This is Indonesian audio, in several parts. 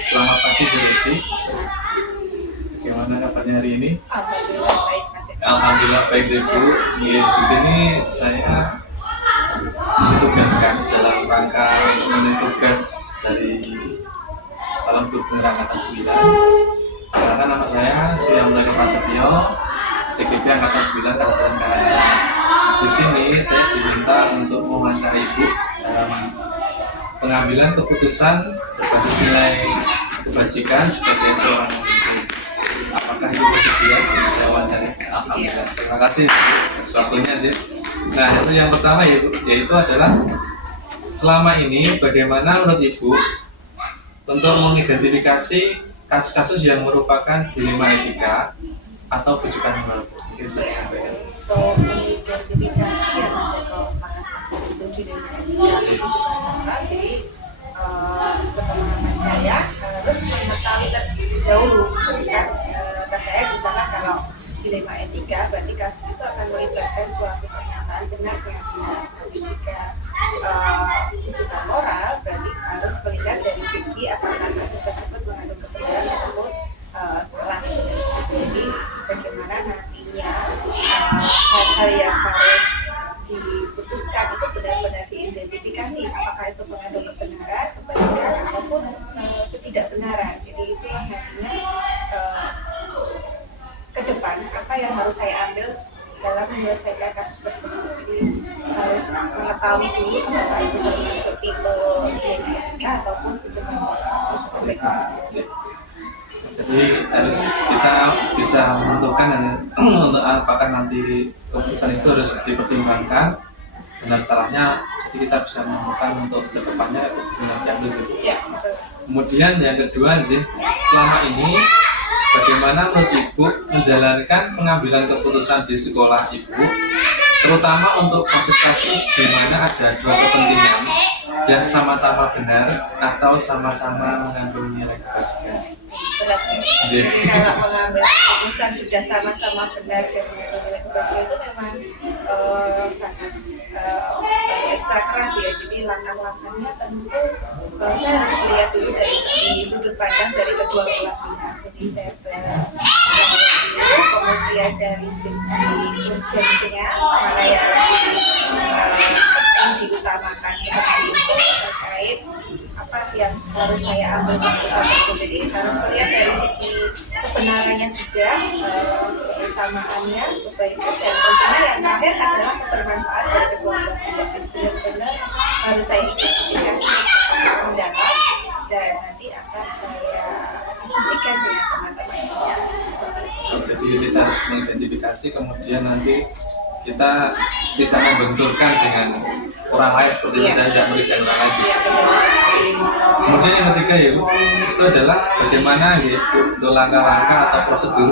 Selamat pagi Bu Desi. Bagaimana kabarnya hari ini? Alhamdulillah baik Mas. Alhamdulillah baik Bu. Di sini saya ditugaskan dalam rangka memenuhi tugas dari calon guru angkatan 9. Karena nama saya Suryamula Prasetyo, CGP angkatan 9 Kabupaten Karanganyar. Di sini saya diminta untuk mewawancara Ibu dalam pengambilan keputusan berbasis nilai kebajikan sebagai seorang ibu. Apakah Ibu bersedia saya wawancara? Alhamdulillah. Terima kasih atas waktunya, Jep. Nah, itu yang pertama yaitu adalah selama ini bagaimana menurut Ibu untuk mengidentifikasi kasus-kasus yang merupakan dilema etika atau bujukan moral? Mungkin saya sampaikan. Untuk mengidentifikasi ya Mas Eko, apakah kasus itu dilema etika atau bujukan moral, jadi sepengalaman saya harus mengetahui terlebih dahulu kan, terkait misalkan kalau dilema etika berarti kasus itu akan melibatkan suatu pernyataan benar dengan benar. Tapi jika bujukan moral berarti harus melihat dari segi apakah kasus tersebut mengandung kebenaran ataupun salah. Jadi bagaimana nantinya hal-hal yang harus diputuskan itu benar-benar diidentifikasi apakah itu mengandung kebenaran, kebaikan ataupun ketidakbenaran. Jadi itulah nantinya ke depan apa yang harus saya ambil dalam menyelesaikan kasus tersebut. Jadi harus mengetahui dulu apakah itu termasuk tipe dilema etika ataupun bujukan moral. Jadi harus kita bisa menentukan untuk apakah nanti keputusan itu harus dipertimbangkan benar salahnya, jadi kita bisa menentukan untuk kedepannya keputusan yang diambil. Kemudian yang kedua, selama ini bagaimana menurut Ibu menjalankan pengambilan keputusan di sekolah Ibu, terutama untuk kasus-kasus di mana ada dua kepentingan yang sama-sama benar atau sama-sama mengandung nilai kebajikan? Jadi kalau mengambil keputusan sudah sama-sama benar dan mengandung nilai kebajikan itu memang sangat ekstra keras ya. Jadi langkah-langkahnya tentu saya harus melihat dulu dari sudut pandang dari kedua belah pihak. Jadi saya dulu, kemudian dari segi urgensinya mana yang penting diutamakan seperti itu, terkait apa yang harus saya ambil keputusan tersebut. Jadi harus melihat dari segi kebenarannya juga, keutamaannya, kebaikan, dan tentunya yang terakhir adalah kebermanfaatan dari kedua belah pihak. Benar-benar harus saya identifikasi mendalam dan nanti akan saya diskusikan dengan teman-teman. Jadi kita harus mengidentifikasi, kemudian nanti kita membenturkan dengan orang lain seperti kita tidak merugikan orang lain. Kemudian yang ketiga itu adalah bagaimana untuk langkah-langkah atau prosedur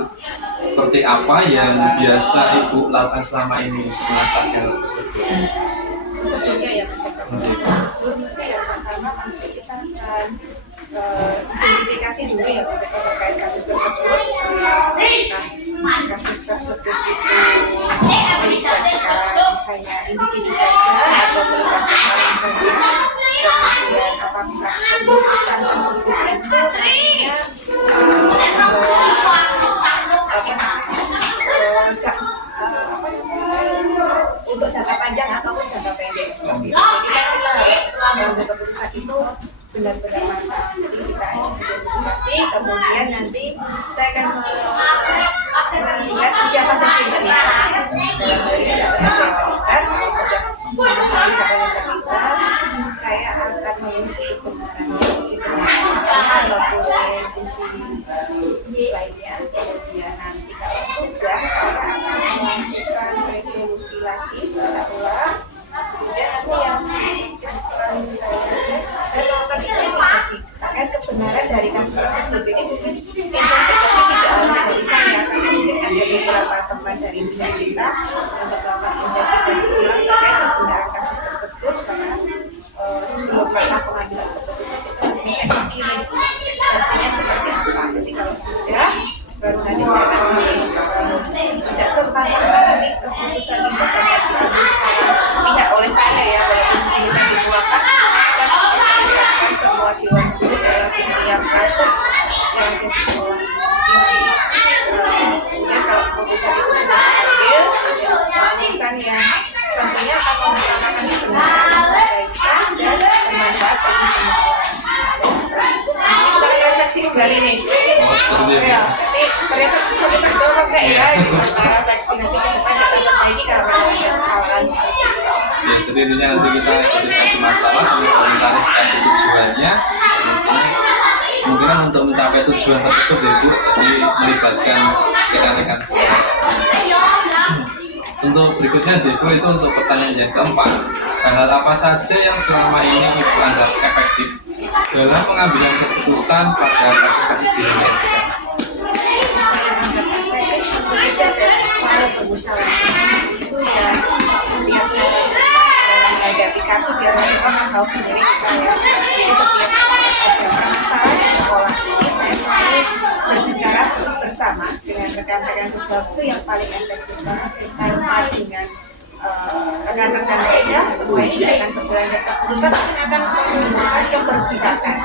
seperti apa yang biasa Ibu lakukan selama ini mengatasi hal tersebut. Prosedurnya ya Mas Eko. Prosedur mesti yang pertama pasti kita akan identifikasi dulu ya Mas Eko terkait kasus tersebut. Nah, kasus tersebut itu melibatkan hanya individu saja atau melibatkan orang banyak. Kemudian apakah keputusan tersebut itu nantinya untuk jangka panjang ataupun jangka pendek seperti itu. Jadi kan kita harus mengambil keputusan itu benar-benar matang. Jadi kita identifikasi, kemudian nanti saya akan melihat siapa saja yang terlibat. Dalam hal ini siapa saja yang terlibat. Kalau sudah mengetahui siapa yang terlibat, saya akan menguji kebenaran, uji kebenaran ataupun uji lainnya. Kemudian nanti kalau sudah, saya akan melakukan resolusi lagi, kita ulang. Kemudian nanti yang saya melakukan investigasi terkait kebenaran dari kasus tersebut. Jadi mungkin investigasi tidak harus dari saya, tapi mungkin ada beberapa teman dari bidang kita yang melakukan investigasi ulang terkait kebenaran kasus tersebut, karena sebelum langkah pengambilan keputusan kita harus mengecek lagi versinya seperti apa. Jadi kalau sudah, baru nanti saya akan tidak serta-merta nanti keputusan itu akan diambil sepihak oleh saya ya, walaupun bisa dikeluarkan semua dewan guru dalam setiap kasus Ya, nanti ternyata bisa kita dorong kayak ya di antara vaksin nanti ke depan kita perbaiki karena ada kesalahan seperti itu. Ya, jadi intinya nanti kita identifikasi masalah, kemudian klarifikasi tujuannya, kemungkinan untuk mencapai tujuan tersebut yaitu jadi melibatkan rekan-rekan sekolah. Untuk berikutnya Jeko itu untuk pertanyaan yang keempat, hal apa saja yang selama ini Ibu anggap efektif dalam pengambilan keputusan pada kasus-kasus di dunia? Selalu bermusyawarah itu ya setiap saya dalam menghadapi kasus ya kita kan tahu sendiri kita ya jadi setiap ada permasalahan di sekolah ini saya selalu berbicara bersama dengan rekan-rekan pejabat itu yang paling efektif banget kita dengan rekan-rekan lainnya semua ini akan berjalan ke keputusan akan menunjukkan keberpihakan.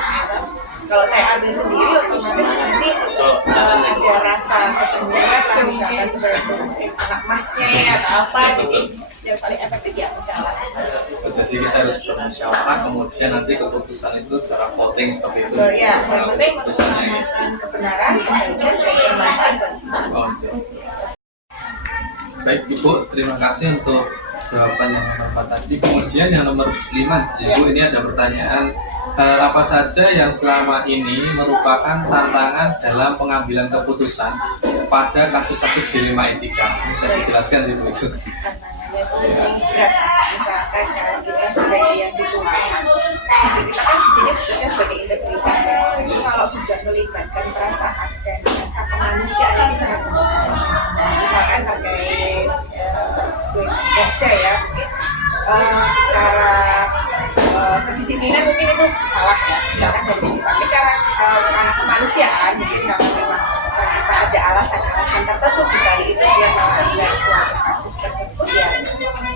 Kalau saya ambil sendiri otomatis nanti ada rasa kecemburuan lah misalkan seperti anak masnya ya atau apa jadi yang paling efektif ya musyawarah. Jadi kita harus bermusyawarah kemudian nanti keputusan itu secara voting seperti itu. Ya, yang penting keputusannya menemukan kebenaran, kebaikan dan bermanfaat buat semua. Baik Ibu, terima kasih untuk jawaban yang nomor 4 tadi. Kemudian yang nomor 5, Ibu ini ada pertanyaan, hal apa saja yang selama ini merupakan tantangan dalam pengambilan keputusan pada kasus-kasus dilema etika? Bisa dijelaskan Ibu itu? Tantangannya itu berat, misalkan kalau kita sebagai yang dituai, kita kan di sini bekerja sebagai integritas ya. Jadi kalau sudah melibatkan perasaan dan rasa kemanusiaan ini sangat penting. Misalkan terkait sebagai kerja ya, mungkin secara kedisiplinan mungkin itu salah ya, misalkan dari sini. Tapi karena kemanusiaan, mungkin kalau memang ternyata ada alasan-alasan tertentu di balik itu dia melanggar suatu kasus tersebut ya,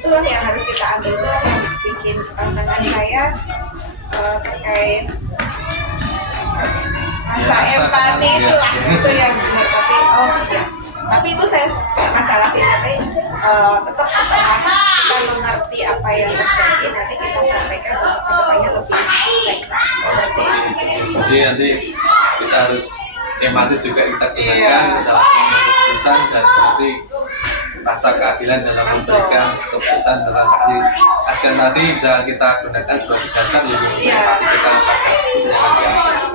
itulah yang harus kita ambil, itu yang bikin tantangan saya terkait rasa empati itulah itu yang benar. Tapi ya, tapi itu saya nggak masalah sih, tapi tetap setelah kita mengerti apa yang terjadi nanti kita sampaikan ke depannya lebih baik seperti itu. Jadi nanti kita harus empati juga kita gunakan dalam keputusan dan nanti rasa keadilan dalam memberikan keputusan dan rasa kasihan tadi bisa kita gunakan sebagai dasar ya empati kita pada keputusan.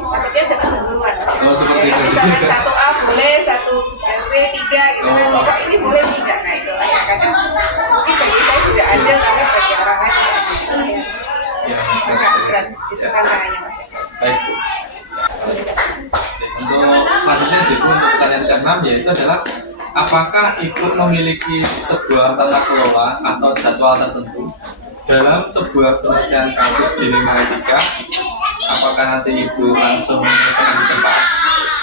Takutnya ada kecemburuan. Oh seperti itu. Misalkan satu A boleh, satu RW 3 gitu kan, kok ini boleh tidak, nah itu lah kadang mungkin bagi saya sudah ada tapi bagi orang lain itu ya agak berat itu tantangannya Mas. Baik Bu. Untuk selanjutnya Ibu untuk pertanyaan ke-6 yaitu adalah apakah Ibu memiliki sebuah tata kelola atau jadwal tertentu dalam sebuah penyelesaian kasus dilema etika? Apakah nanti Ibu langsung menyelesaikan di tempat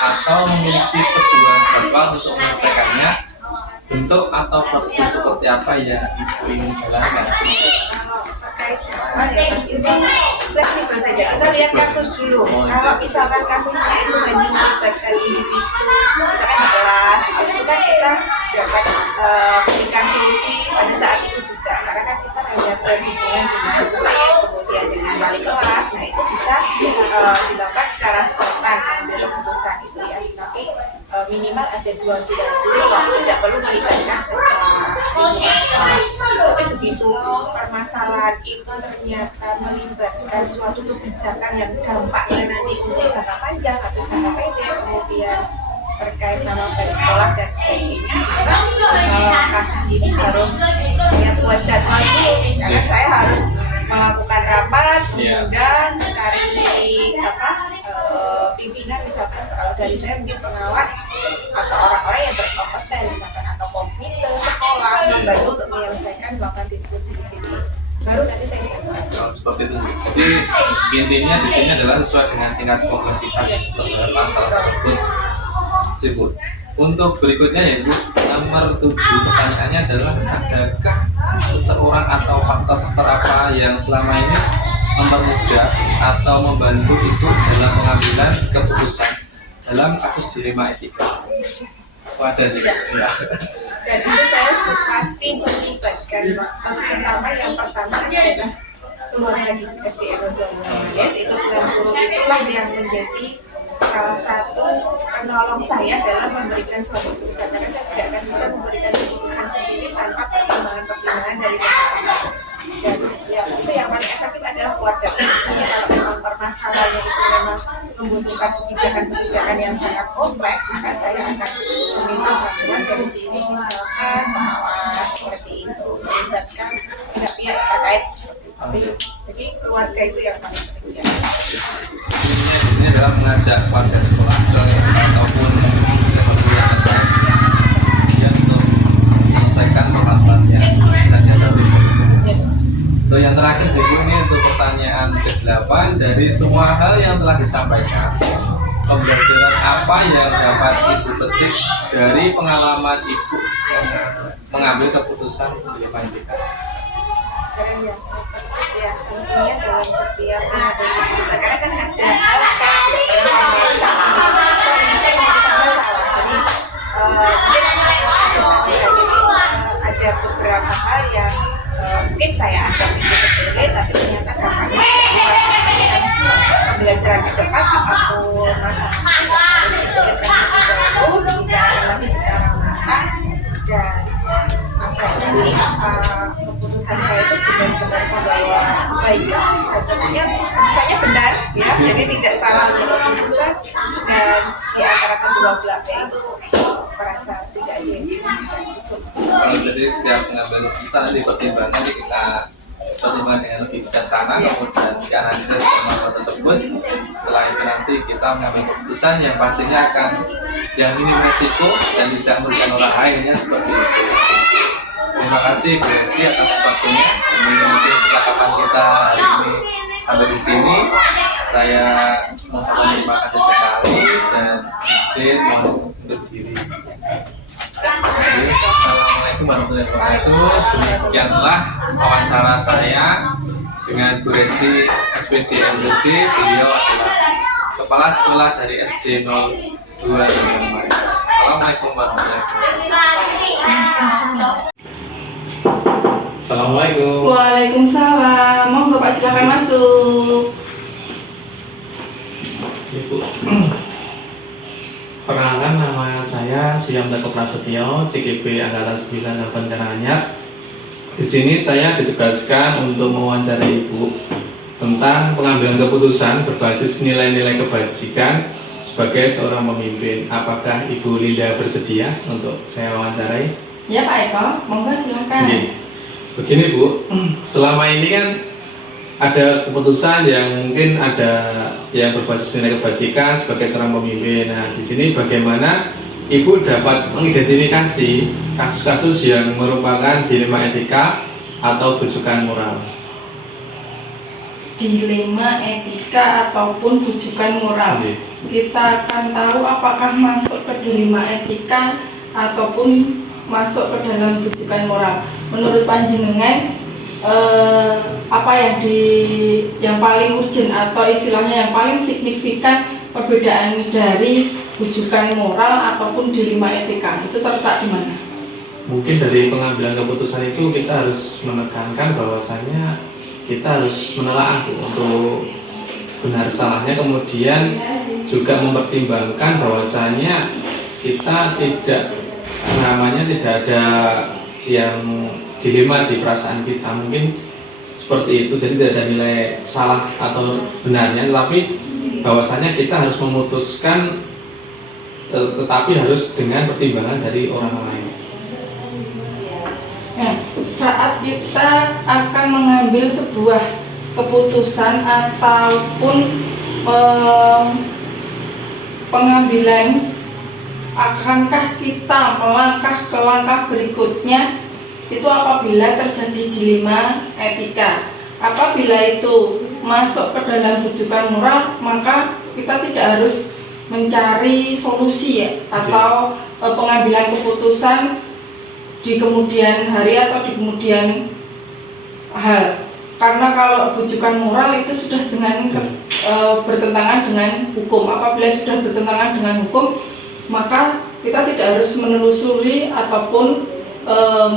atau memiliki sebuah jadwal untuk menyelesaikannya? Bentuk atau prosedur seperti apa yang Ibu ingin jalankan? Terkait jadwal ya Mas, itu fleksibel saja. Kita lihat kasus dulu. Kalau misalkan kasusnya itu hanya melibatkan individu, misalkan di kelas, itu kan kita dapat berikan solusi pada saat itu juga. Karena kan kita hanya berhubungan dengan murid, kemudian dengan wali kelas. Nah itu bisa dilakukan secara spontan ambil keputusan itu ya. Tapi minimal ada 2 bulan dulu waktu, tidak perlu melibatkan semua sekolah. Tapi begitu permasalahan itu ternyata melibatkan suatu kebijakan yang dampaknya nanti untuk jangka panjang atau jangka pendek, kemudian terkait nama baik sekolah dan sebagainya, maka kasus ini harus saya buat jadwal dulu nih, karena saya harus melakukan rapat, kemudian cari pimpinan misalkan kalau dari saya mungkin pengawas atau orang-orang yang berkompeten misalkan atau komite sekolah membantu untuk menyelesaikan melakukan diskusi begini, baru nanti saya bisa seperti itu. Jadi intinya di sini adalah sesuai dengan tingkat kompleksitas terhadap masalah tersebut. Ibu. Untuk berikutnya ya Bu, nomor 7 pertanyaannya adalah adakah seseorang atau faktor-faktor apa yang selama ini mempermudah atau membantu itu dalam pengambilan keputusan dalam kasus dilema etika? Ada juga. Ya. Dan itu saya pasti melibatkan terutama yang pertama adalah keluarga di SDN 2 Manis, itu guru itulah yang menjadi salah satu penolong saya dalam memberikan suatu keputusan, karena saya tidak akan bisa memberikan keputusan sendiri tanpa pertimbangan dari teman-teman. Dan ya itu yang paling efektif adalah keluarga. Jadi kalau memang permasalahannya itu memang membutuhkan kebijakan-kebijakan yang sangat kompleks, maka saya akan meminta bantuan dari sini, misalkan pengawas seperti itu, melibatkan pihak-pihak terkait seperti itu. Jadi keluarga itu yang paling penting. Ini adalah mengajak warga sekolah ataupun siapa pun yang ada ya, untuk menyelesaikan permasalahannya. Misalnya dari untuk yang terakhir sih ini untuk pertanyaan ke-8, dari semua hal yang telah disampaikan, pembelajaran apa yang dapat Ibu petik dari pengalaman Ibu mengambil keputusan di Mandika? Sekarang ya, ya tentunya dalam setiap pengambil keputusan, karena kan ada hal yang salah. Ada beberapa hal yang mungkin saya anggap itu sepele, tapi ternyata dampaknya pembelajaran ke depan apapun masalah itu dibicarakan lagi secara matang, dan nanti keputusan saya itu benar-benar membawa kebaikan dan tentunya keputusannya benar ya, jadi tidak salah untuk keputusan, dan di antara kedua belah pihak itu merasa tidak Jadi setiap mengambil keputusan dipertimbangkan, kita pertimbangkan dengan lebih bijaksana, kemudian dianalisis permasalahan tersebut. Setelah itu nanti kita mengambil keputusan yang pastinya akan yang minim resiko dan tidak merugikan orang lainnya, seperti itu. Terima kasih Bu Esi atas waktunya. Mungkin percakapan kita hari ini sampai di sini. Saya mengucapkan terima kasih sekali dan izin untuk diri. Assalamualaikum warahmatullahi wabarakatuh. Demikianlah wawancara saya dengan Bu Resi SPD MUD. Beliau adalah Kepala Sekolah dari SD 02 Maris. Assalamualaikum warahmatullahi wabarakatuh. Assalamualaikum. Waalaikumsalam. Monggo Pak, silakan masuk. Ibu. Perkenalkan, nama saya Suyamda Prasetyo, CGP Angkatan 98 Karanganyar. Di sini saya ditugaskan untuk mewawancarai Ibu tentang pengambilan keputusan berbasis nilai-nilai kebajikan sebagai seorang pemimpin. Apakah Ibu Linda bersedia untuk saya wawancarai? Ya Pak Eko, monggo silakan. Begini Bu, selama ini kan ada keputusan yang mungkin ada yang berbasis nilai kebajikan sebagai seorang pemimpin. Nah, di sini bagaimana Ibu dapat mengidentifikasi kasus-kasus yang merupakan dilema etika atau bujukan moral? Dilema etika ataupun bujukan moral. Kita akan tahu apakah masuk ke dilema etika ataupun masuk ke dalam bujukan moral. Menurut panjenengan, apa yang paling urgent atau istilahnya yang paling signifikan perbedaan dari bujukan moral ataupun dilema etika itu terletak di mana? Mungkin dari pengambilan keputusan itu kita harus menekankan bahwasanya kita harus menelaah untuk benar salahnya, kemudian juga mempertimbangkan bahwasanya kita tidak ada yang dilema di perasaan kita, mungkin seperti itu. Jadi tidak ada nilai salah atau benarnya, tetapi bahwasanya kita harus memutuskan, tetapi harus dengan pertimbangan dari orang lain. Nah, saat kita akan mengambil sebuah keputusan ataupun pengambilan, akankah kita melangkah ke langkah berikutnya itu apabila terjadi dilema etika. Apabila itu masuk ke dalam bujukan moral, maka kita tidak harus mencari solusi ya, atau pengambilan keputusan di kemudian hari atau di kemudian hal. Karena kalau bujukan moral itu sudah bertentangan dengan hukum. Apabila sudah bertentangan dengan hukum, maka kita tidak harus menelusuri ataupun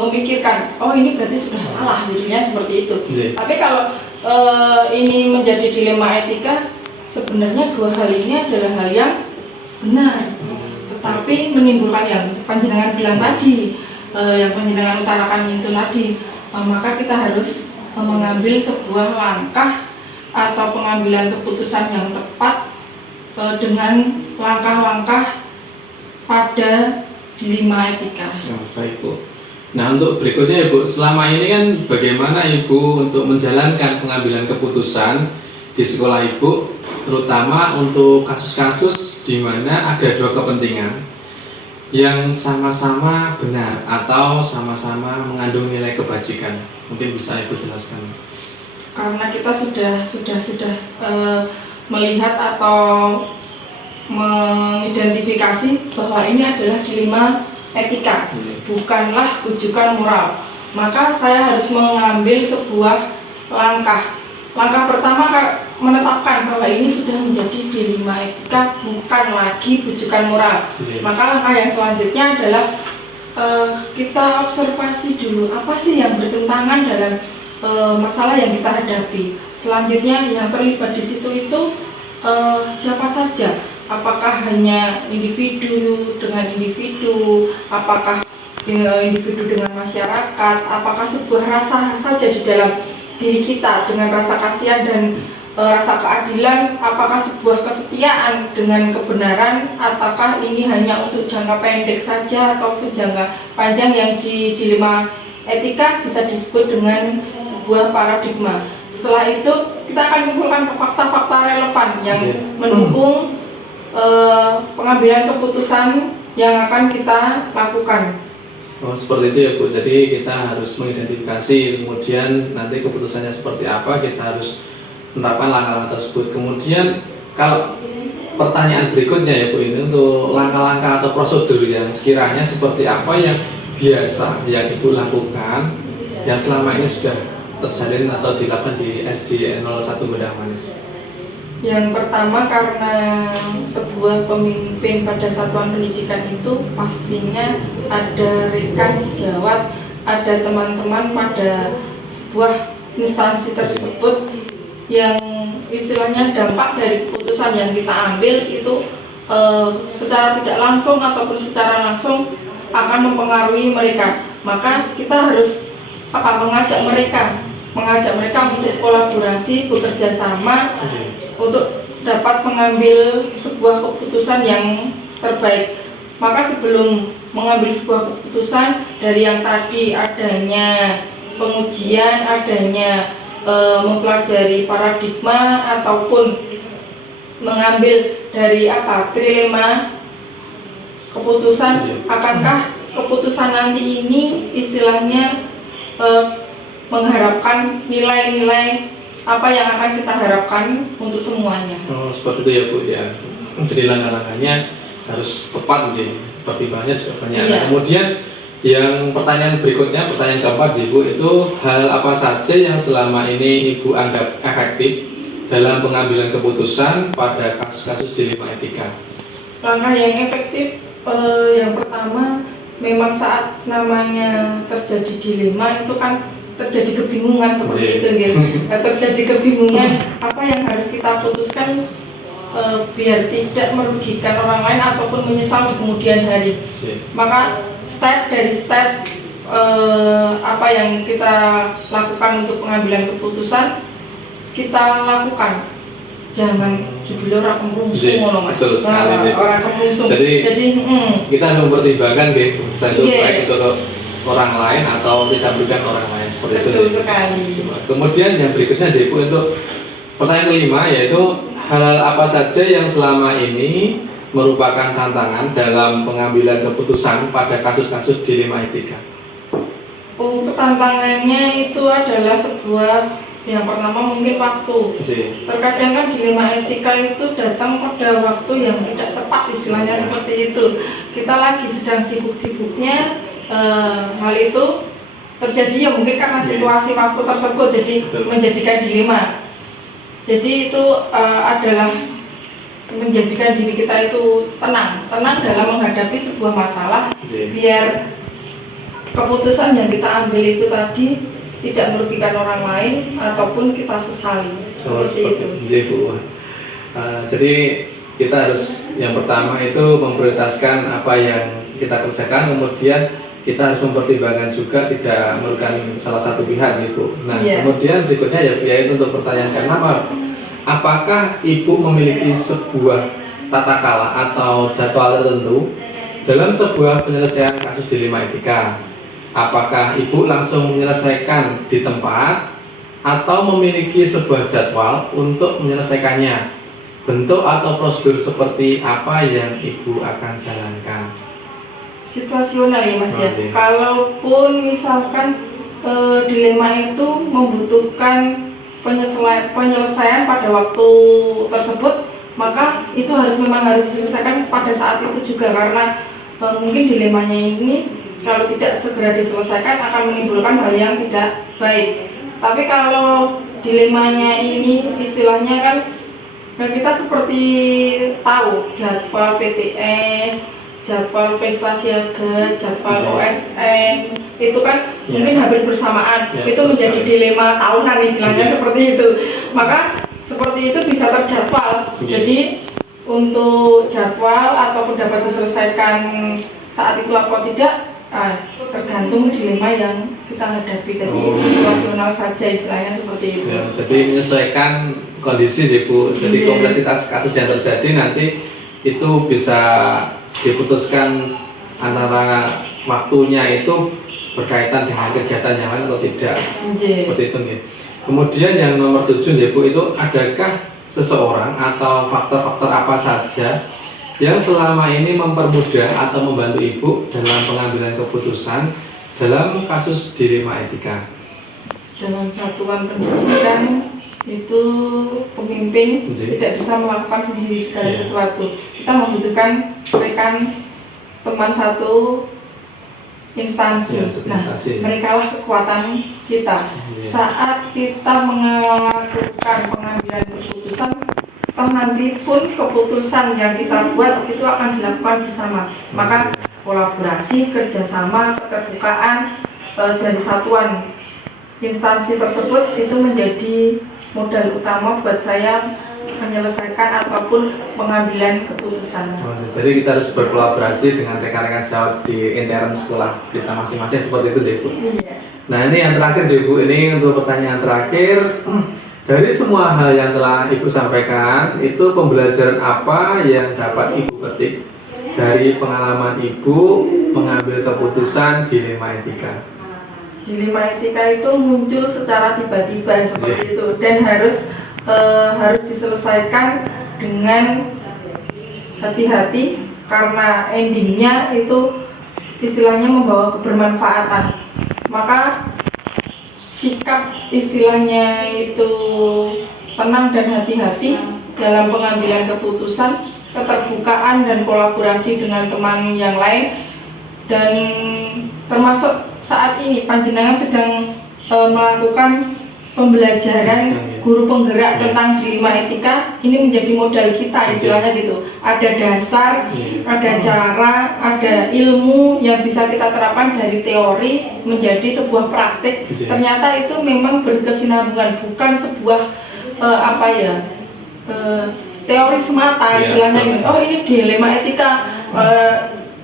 memikirkan, oh ini berarti sudah salah, jadinya seperti itu. Tapi kalau ini menjadi dilema etika, sebenarnya dua hal ini adalah hal yang benar, tetapi menimbulkan yang panjenengan bilang tadi, yang panjenengan utarakan itu tadi, maka kita harus mengambil sebuah langkah atau pengambilan keputusan yang tepat dengan langkah-langkah pada dilema etika. Oh, baik Bu. Nah untuk berikutnya Ibu, selama ini kan bagaimana Ibu untuk menjalankan pengambilan keputusan di sekolah Ibu, terutama untuk kasus-kasus di mana ada dua kepentingan yang sama-sama benar atau sama-sama mengandung nilai kebajikan. Mungkin bisa Ibu jelaskan. Karena kita sudah melihat atau mengidentifikasi bahwa ini adalah dilema etika, bukanlah rujukan moral. Maka saya harus mengambil sebuah langkah. Langkah pertama menetapkan bahwa ini sudah menjadi dilema etika, bukan lagi rujukan moral. Maka langkah yang selanjutnya adalah kita observasi dulu apa sih yang bertentangan dalam masalah yang kita hadapi. Selanjutnya yang terlibat di situ itu siapa saja? Apakah hanya individu dengan individu? Apakah individu dengan masyarakat? Apakah sebuah rasa saja di dalam diri kita dengan rasa kasihan dan rasa keadilan? Apakah sebuah kesetiaan dengan kebenaran? Ataukah ini hanya untuk jangka pendek saja ataupun jangka panjang yang di dilema etika bisa disebut dengan sebuah paradigma. Setelah itu kita akan kumpulkan fakta-fakta relevan yang mendukung pengambilan keputusan yang akan kita lakukan. Oh seperti itu ya Bu, jadi kita harus mengidentifikasi, kemudian nanti keputusannya seperti apa, kita harus menerapkan langkah-langkah tersebut. Kemudian kalau pertanyaan berikutnya ya Bu, ini untuk langkah-langkah atau prosedur yang sekiranya seperti apa yang biasa yang Ibu lakukan yang selama ini sudah terjalin atau dilakukan di SD 01 Bedah Manis. Yang pertama, karena sebuah pemimpin pada satuan pendidikan itu pastinya ada rekan sejawat, ada teman-teman pada sebuah instansi tersebut yang istilahnya dampak dari keputusan yang kita ambil itu secara tidak langsung ataupun secara langsung akan mempengaruhi mereka. Maka kita harus mengajak mereka untuk kolaborasi, bekerja sama untuk dapat mengambil sebuah keputusan yang terbaik. Maka sebelum mengambil sebuah keputusan, dari yang tadi adanya pengujian, adanya mempelajari paradigma ataupun mengambil dari trilema keputusan, akankah keputusan nanti ini istilahnya mengharapkan nilai-nilai apa yang akan kita harapkan untuk semuanya. Oh seperti itu ya Bu ya. Jadi langkah-langkahnya harus tepat sih, pertimbangannya juga banyak. Iya. Kemudian yang pertanyaan berikutnya, pertanyaan keempat Bu, itu hal apa saja yang selama ini Ibu anggap efektif dalam pengambilan keputusan pada kasus-kasus dilema etika? Langkah yang efektif yang pertama, memang saat namanya terjadi dilema itu kan terjadi kebingungan seperti itu gitu. Terjadi kebingungan apa yang harus kita putuskan biar tidak merugikan orang lain ataupun menyesal di kemudian hari. Maka step dari step apa yang kita lakukan untuk pengambilan keputusan kita lakukan. Jangan judulnya orang kemrungsung ngono Mas. Betul sekali. Orang kemrungsung. Jadi kita harus mempertimbangkan deh, satu baik itu orang lain atau tidak merugikan orang lain seperti itu. Betul sekali. Kemudian yang berikutnya Bu, untuk pertanyaan kelima yaitu hal apa saja yang selama ini merupakan tantangan dalam pengambilan keputusan pada kasus-kasus dilema etika? Tantangannya itu adalah sebuah, yang pertama mungkin waktu. Terkadang kan dilema etika itu datang pada waktu yang tidak tepat, istilahnya seperti itu. Kita lagi sedang sibuk-sibuknya, hal itu terjadi ya mungkin karena situasi waktu tersebut jadi menjadikan dilema. Jadi itu adalah menjadikan diri kita itu tenang dalam menghadapi sebuah masalah, biar keputusan yang kita ambil itu tadi tidak merugikan orang lain ataupun kita sesali. Seperti itu. Jadi kita harus yang pertama itu memprioritaskan apa yang kita kerjakan, kemudian kita harus mempertimbangkan juga tidak merugikan salah satu pihak gitu. Nah, kemudian berikutnya yaitu untuk pertanyaan kenapa? Apakah ibu memiliki sebuah tata kala atau jadwal tertentu dalam sebuah penyelesaian kasus dilema etika? Apakah ibu langsung menyelesaikan di tempat atau memiliki sebuah jadwal untuk menyelesaikannya? Bentuk atau prosedur seperti apa yang ibu akan jalankan? Situasional ya Mas ya. Iya. Kalaupun misalkan dilema itu membutuhkan penyelesaian pada waktu tersebut, maka itu memang harus diselesaikan pada saat itu juga, karena mungkin dilemanya ini kalau tidak segera diselesaikan akan menimbulkan hal yang tidak baik. Tapi kalau dilemanya ini istilahnya kan kita seperti tahu jadwal PTS, jadwal pesta siaga, jadwal OSN itu kan mungkin hampir bersamaan, itu menjadi dilema tahunan istilahnya seperti itu. Maka seperti itu bisa terjadwal. Jadi untuk jadwal ataupun dapat diselesaikan saat itu apa tidak, tergantung dilema yang kita hadapi. Jadi situasional saja istilahnya seperti itu. Ya, jadi menyesuaikan kondisi Bu. Jadi kompleksitas kasus yang terjadi nanti itu bisa diputuskan antara waktunya itu berkaitan dengan kegiatan yang lain atau tidak. Seperti itu nih. Kemudian yang nomor 7 Bu, itu adakah seseorang atau faktor-faktor apa saja yang selama ini mempermudah atau membantu ibu dalam pengambilan keputusan dalam kasus dilema etika? Dalam satuan pendidikan itu pemimpin tidak bisa melakukan sendiri segala sesuatu. Kita membutuhkan rekan, teman satu, instansi. Nah, mereka lah kekuatan kita. Saat kita melakukan pengambilan keputusan, toh nanti pun keputusan yang kita buat itu akan dilakukan bersama. Maka kolaborasi, kerjasama, keterbukaan dari satuan instansi tersebut itu menjadi modal utama buat saya menyelesaikan ataupun pengambilan keputusan. Jadi kita harus berkolaborasi dengan rekan-rekan sejawat di intern sekolah kita masing-masing, seperti itu Bu. Iya. Nah, ini yang terakhir Bu, ini untuk pertanyaan terakhir. Dari semua hal yang telah Ibu sampaikan, itu pembelajaran apa yang dapat Ibu petik dari pengalaman Ibu mengambil keputusan dilema etika? Dilema etika itu muncul secara tiba-tiba seperti itu, dan harus diselesaikan dengan hati-hati karena endingnya itu istilahnya membawa kebermanfaatan. Maka sikap istilahnya itu tenang dan hati-hati dalam pengambilan keputusan, keterbukaan dan kolaborasi dengan teman yang lain, dan termasuk saat ini panjenengan sedang melakukan pembelajaran guru penggerak tentang dilema etika. Ini menjadi modal kita istilahnya gitu. Ada dasar, ada cara, ada ilmu yang bisa kita terapkan dari teori menjadi sebuah praktik. Ternyata itu memang berkesinambungan, bukan sebuah teori semata istilahnya. Oh, ini dilema etika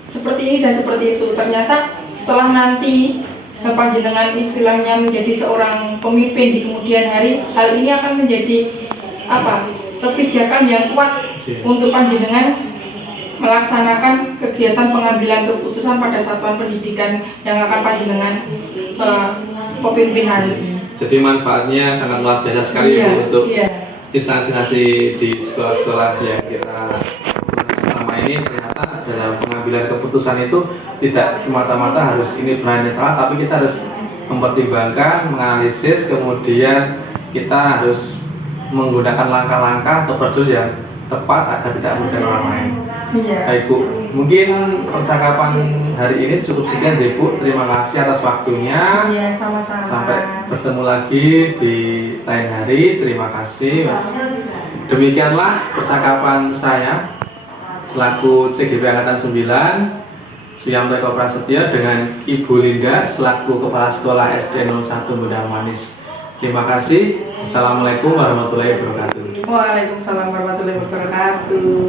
seperti ini dan seperti itu. Ternyata setelah nanti panjenengan istilahnya menjadi seorang pemimpin di kemudian hari, hal ini akan menjadi kebijakan yang kuat untuk panjenengan melaksanakan kegiatan pengambilan keputusan pada satuan pendidikan yang akan panjenengan pemimpin hari ini. Jadi manfaatnya sangat luar biasa sekali untuk instansi-instansi di sekolah-sekolah yang kita selama ini. Ternyata dalam pengambilan keputusan itu tidak semata-mata harus ini benar salah, tapi kita harus mempertimbangkan, menganalisis, kemudian kita harus menggunakan langkah-langkah atau prosedur yang tepat agar tidak merugikan orang lain. Baik Bu, mungkin percakapan hari ini cukup sekian Bu. Terima kasih atas waktunya. Sama-sama. Sampai bertemu lagi di lain hari. Terima kasih Mas. Demikianlah percakapan saya selaku CGP Angkatan 9 Suyanto Eko Prasetyo dengan Ibu Linda selaku Kepala Sekolah SD 01 Bundang Manis. Terima kasih. Assalamualaikum warahmatullahi wabarakatuh. Waalaikumsalam warahmatullahi wabarakatuh.